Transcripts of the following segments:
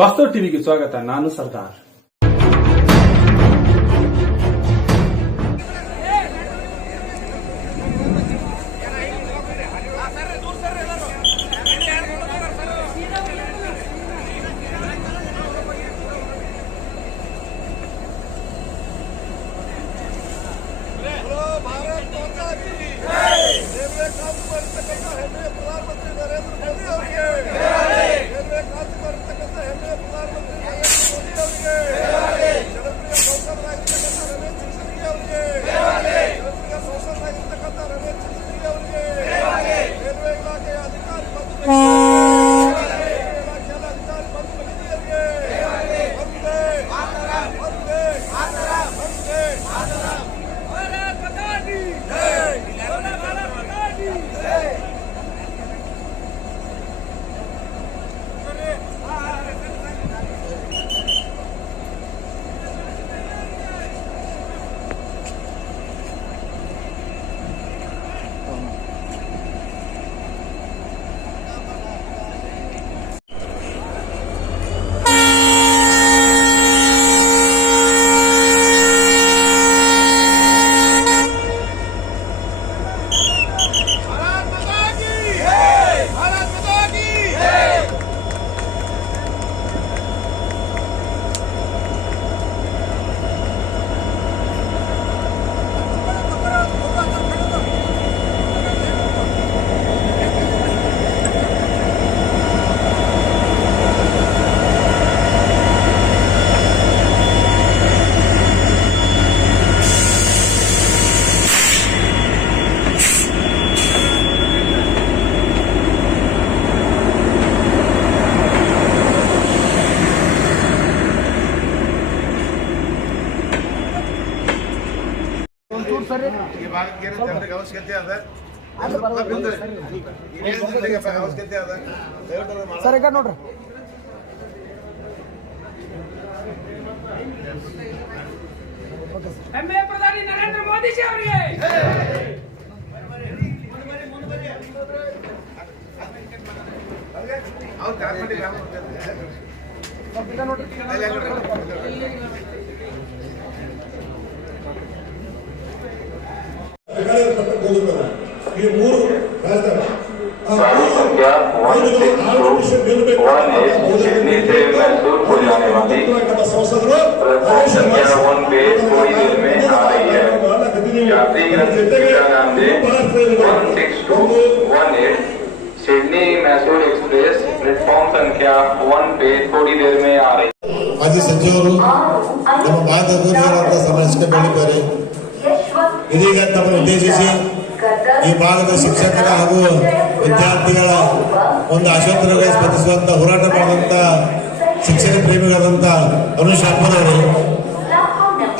ವಾಸ್ತವ ಟಿವಿಗೆ ಸ್ವಾಗತ. ನಾನು ಸರ್ದಾರ್. ಅವಶ್ಯಕತೆ ಅದ ಸರ್ ಈಗ ನೋಡ್ರಿ ಹೆಮ್ಮೆಯ ಪ್ರಧಾನಿ ನರೇಂದ್ರ ಮೋದಿ ಜಿ ಅವರಿಗೆ ಈ ಮೂರು संख्या 16218 सिडनी से मैसूर को जाने वाली प्लेटफॉर्म संख्या 1 पे थोड़ी देर में आ रही है। यात्रीगण का नाम दे 16218 सिडनी मैसूर एक्सप्रेस प्लेटफॉर्म संख्या 1 पे थोड़ी देर में आ रही है। ಮಾಜಿ ಸಚಿವರು ನಮ್ಮ ಭಾಗದ ಸಮಾಜಕ್ಕೆ ಬೆಳಿತಾರೆ. ಇದೀಗ ತಮ್ಮ ಉದ್ದೇಶಿಸಿ ಈ ಭಾಗದ ಶಿಕ್ಷಕರ ಹಾಗೂ ವಿದ್ಯಾರ್ಥಿಗಳ ಒಂದು ಆಶೋತ್ತರಗಳಿಗೆ ಸ್ಪಂದಿಸುವಂತ ಹೋರಾಟ ಮಾಡುವಂತ ಶಿಕ್ಷಣ ಪ್ರೇಮಿಗಳಾದಂತ ಅನುಷ್ ಅವರು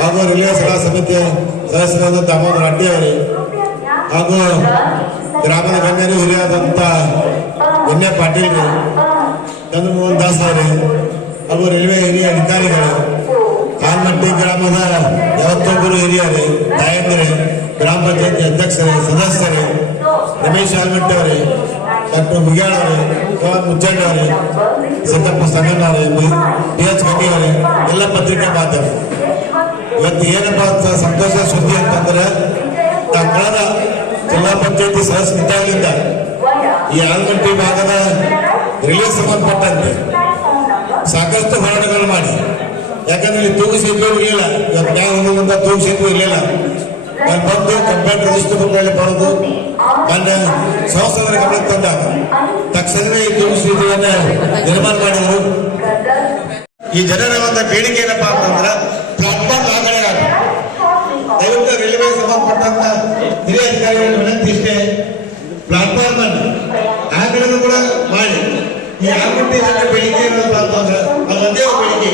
ಹಾಗೂ ರೈಲ್ವೆ ಸಲಹಾ ಸಮಿತಿ ಸದಸ್ಯರಾದ ದಾಮೋದರ ಅಡ್ಡಿ ಅವರು ಹಾಗೂ ಗ್ರಾಮದ ಗಣ್ಯರು ಹಿರಿಯಾದಂತ ಎನ್ಎ ಪಾಟೀಲ್ ಚಂದ್ರಮೋಹನ್ ದಾಸ್ ಅವರು ಹಾಗೂ ರೈಲ್ವೆ ಹಿರಿಯ ಅಧಿಕಾರಿಗಳು ಕಾಲ್ಮಟ್ಟಿ ಗ್ರಾಮದ ಯಾವತ್ತೊಬ್ಬರು ಹಿರಿಯರು ತಾಯಂದಿರು ಗ್ರಾಮ ಪಂಚಾಯತಿ ಅಧ್ಯಕ್ಷರೇ ಸದಸ್ಯರೇ ರಮೇಶ್ ಆಲ್ಮಟ್ಟಿ ಅವರೇ ಡಾಕ್ಟರ್ ಮುಗ್ಯಾಳ್ ಅವರೇ ಕುಮಾರ್ ಮುಚ್ಚಣ್ಣ ಅವರೇ ಸಿದ್ದಪ್ಪ ಸಂಗಣ್ಣ ಅವರೇ PH ಗಂಡಿ ಅವರೇ ಎಲ್ಲ ಪತ್ರಿಕಾ ಮಾಧ್ಯಮ ಇವತ್ತು ಏನಪ್ಪ ಸಂತೋಷ ಸುದ್ದಿ ಅಂತಂದ್ರೆ ಕಳೆದ ಜಿಲ್ಲಾ ಪಂಚಾಯತಿ ಸದಸ್ಯರಿದ್ದಾಗಲಿಂದ ಈ ಆಲ್ಮಟ್ಟಿ ಭಾಗದ ರಿಲೀಸ್ ಸಂಬಂಧಪಟ್ಟಂತೆ ಸಾಕಷ್ಟು ಹೋರಾಟಗಳು ಮಾಡಿ, ಯಾಕಂದ್ರೆ ಇಲ್ಲಿ ತೂಗು ಸೇತುವೆ ಇರಲಿಲ್ಲ, ಇವತ್ತು ನ್ಯಾಯ ತೂಗು ಸೇತುವೆ ಇರಲಿಲ್ಲ. ಅಲ್ಲಿ ಬಂದು ಕಂಪ್ಲೇಂಟ್ ರಿಜಿಸ್ಟರ್ ಮೇಲೆ ಬರೋದು ನನ್ನ ಸಂಸದರ ಗಮನಕ್ಕೆ ತಂದಾಗ ತಕ್ಷಣವೇ ಈ ತೂಗು ಸೇತುವೆಯನ್ನ ನಿರ್ಮಾಣ ಮಾಡಿದರು. ಈ ಜನರ ಒಂದು ಬೇಡಿಕೆ ಏನಪ್ಪಾ ಅಂತಂದ್ರೆ ಪ್ಲಾಟ್ಫಾರ್ಮ್ ಆಗಲೇ ದಯವಿಟ್ಟು ರೈಲ್ವೆ ಸಂಬಂಧಪಟ್ಟಂತ ಹಿರಿಯ ಅಧಿಕಾರಿಗಳ ವಿನಂತಿ ಇಷ್ಟೇ, ಪ್ಲಾಟ್ಫಾರ್ಮ್ ಆಗಲೂ ಕೂಡ ಮಾಡಿ. ಈ ಆಲ್ಮಟ್ಟಿ ಬೇಡಿಕೆ ಏನಪ್ಪ ಅಂತಂದ್ರೆ ಅದೊಂದೇ ಬೇಡಿಕೆ,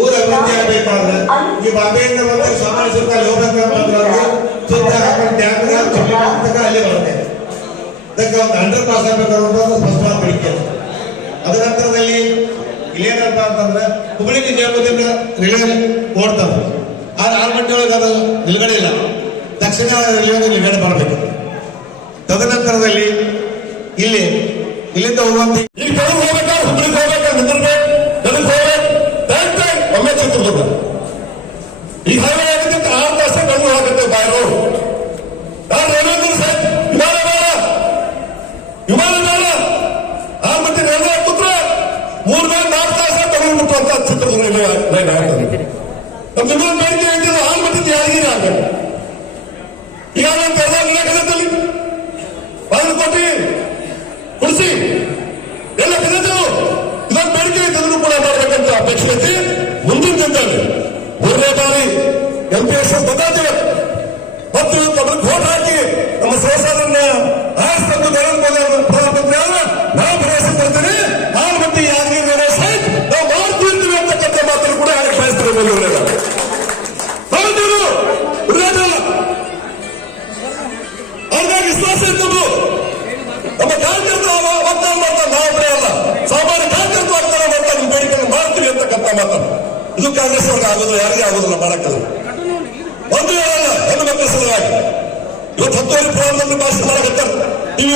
ಊರ ಅಭಿವೃದ್ಧಿ ಆಗಬೇಕಾದ್ರೆ ಈ ಬಾಬೆಯಿಂದ ಬಂದು ಸಮಾಜ ಹೋಗ್ಬೇಕಂತಂದ್ರೆ ಸುತ್ತ ಡ್ಯಾಮ್ ಅಲ್ಲಿ ಬರುತ್ತೆ. ಅದಕ್ಕೆ ಒಂದು ಅಂಡರ್ ಪಾಸ್ ಆಗಬೇಕಾದ್ರೆ ಸ್ಪಷ್ಟವಾದ ಬೇಡಿಕೆ. ಅದರ ನಂತರದಲ್ಲಿ ಇಲ್ಲೇನಪ್ಪ ಅಂತಂದ್ರೆ ಹುಬ್ಬಳ್ಳಿ ನಿಜಾಮುದ್ದೀನ ರೈಲ್ವೆ ಓಡ್ತಾವೆ, ಆದ್ರೆ ಆಲ್ಮಟ್ಟಿ ಒಳಗೆ ಅದು ನಿಲ್ಗಡೆ ಇಲ್ಲ, ದಕ್ಷಿಣ ರೈಲ್ವೆ ನಿಲ್ಗಡೆ ಬರಬೇಕು. ತದನಂತರದಲ್ಲಿ ಇಲ್ಲಿಂದ ಹೋಗುವಂತ ಹುಬ್ಬಳ್ಳಿಗೆ ಹೋಗ್ಬೇಕಾದ್ರೆ ಕೆಲಸಗಳು ಇಲ್ಲ ಆಗ್ತದೆ. ನಮ್ಮ ಇನ್ನೊಂದು ಬೇಡಿಕೆ ಹೇಳ್ತಿದ್ರು ಆಲ್ಮಟ್ಟದ ಯಾರಿಗೇನೆ ಆಗ್ಬೇಕು. ಈಗ ನಮ್ಮ ಪ್ರಧಾನ ಇಲಾಖೆದಲ್ಲಿ ಬಾಗಲಕೋಟೆ ಕುಡಿಸಿ ಎಲ್ಲ ಕಲಿತರು ಇದೊಂದು ಬೇಡಿಕೆ ಇದನ್ನು ಕೂಡ ಮಾಡಬೇಕಂತ ಅಪೇಕ್ಷೆ ಐತಿ. ಮುಂದಿನ ದಿನದಲ್ಲಿ 3ನೇ ಬಾರಿ MP ಬದಾದೇವ ಮತ್ತು ತಮಗೆ ವೋಟ್ ಹಾಕಿ ನಮ್ಮ ಸಂಸದನ್ನ ಆರಿಸಬೇಕು ಪ್ರಧಾನಮಂತ್ರಿ ಆದ್ರೆ ನಾವು ಭರವಸೆ ಕೊಡ್ತೇನೆ. ಆಲ್ಮಟ್ಟಿ ಯಾದಗಿರಿ ಸಹಿತ ನಾವು ಮಾಡ್ತಿರ್ತೀವಿ ಅಂತಕ್ಕಂಥ ಮಾತನ್ನು ಕೂಡ ಬಯಸ್ತಾರೆ. ಅವ್ರಿಗಾಗಿ ವಿಶ್ವಾಸ ಇದ್ದದ್ದು ನಮ್ಮ ಕಾರ್ಯಕರ್ತರು ವಾಗ್ದಾನ ಮಾಡ್ತಾರೆ. ನಾವು ಬರೀ ಅಲ್ಲ, ಸಾಮಾನ್ಯ ಕಾರ್ಯಕರ್ತರು ವಾಗ್ದಾನ ಮಾಡ್ತಾರೆ. ನಿಮ್ಮ ಬೇಡಿಕೆಯನ್ನು ಮಾಡ್ತೀವಿ ಅಂತಕ್ಕಂಥ ಮಾತನ್ನು ಇದು ಕಾಂಗ್ರೆಸ್ ಅವ್ರಿಗೆ ಆಗೋದು, ಯಾರಿಗೂ ಆಗೋದಿಲ್ಲ ಮಾಡಕ್ಕದು. ಒಂದು ಹೇಳಲ್ಲ ಹೆಣ್ಣು ಮಕ್ಕಳ ಸಲುವಾಗಿ ಇವತ್ತು 10 ಭಾಷೆ ಮಾಡಕತ್ತಾರೆ ಟಿವಿ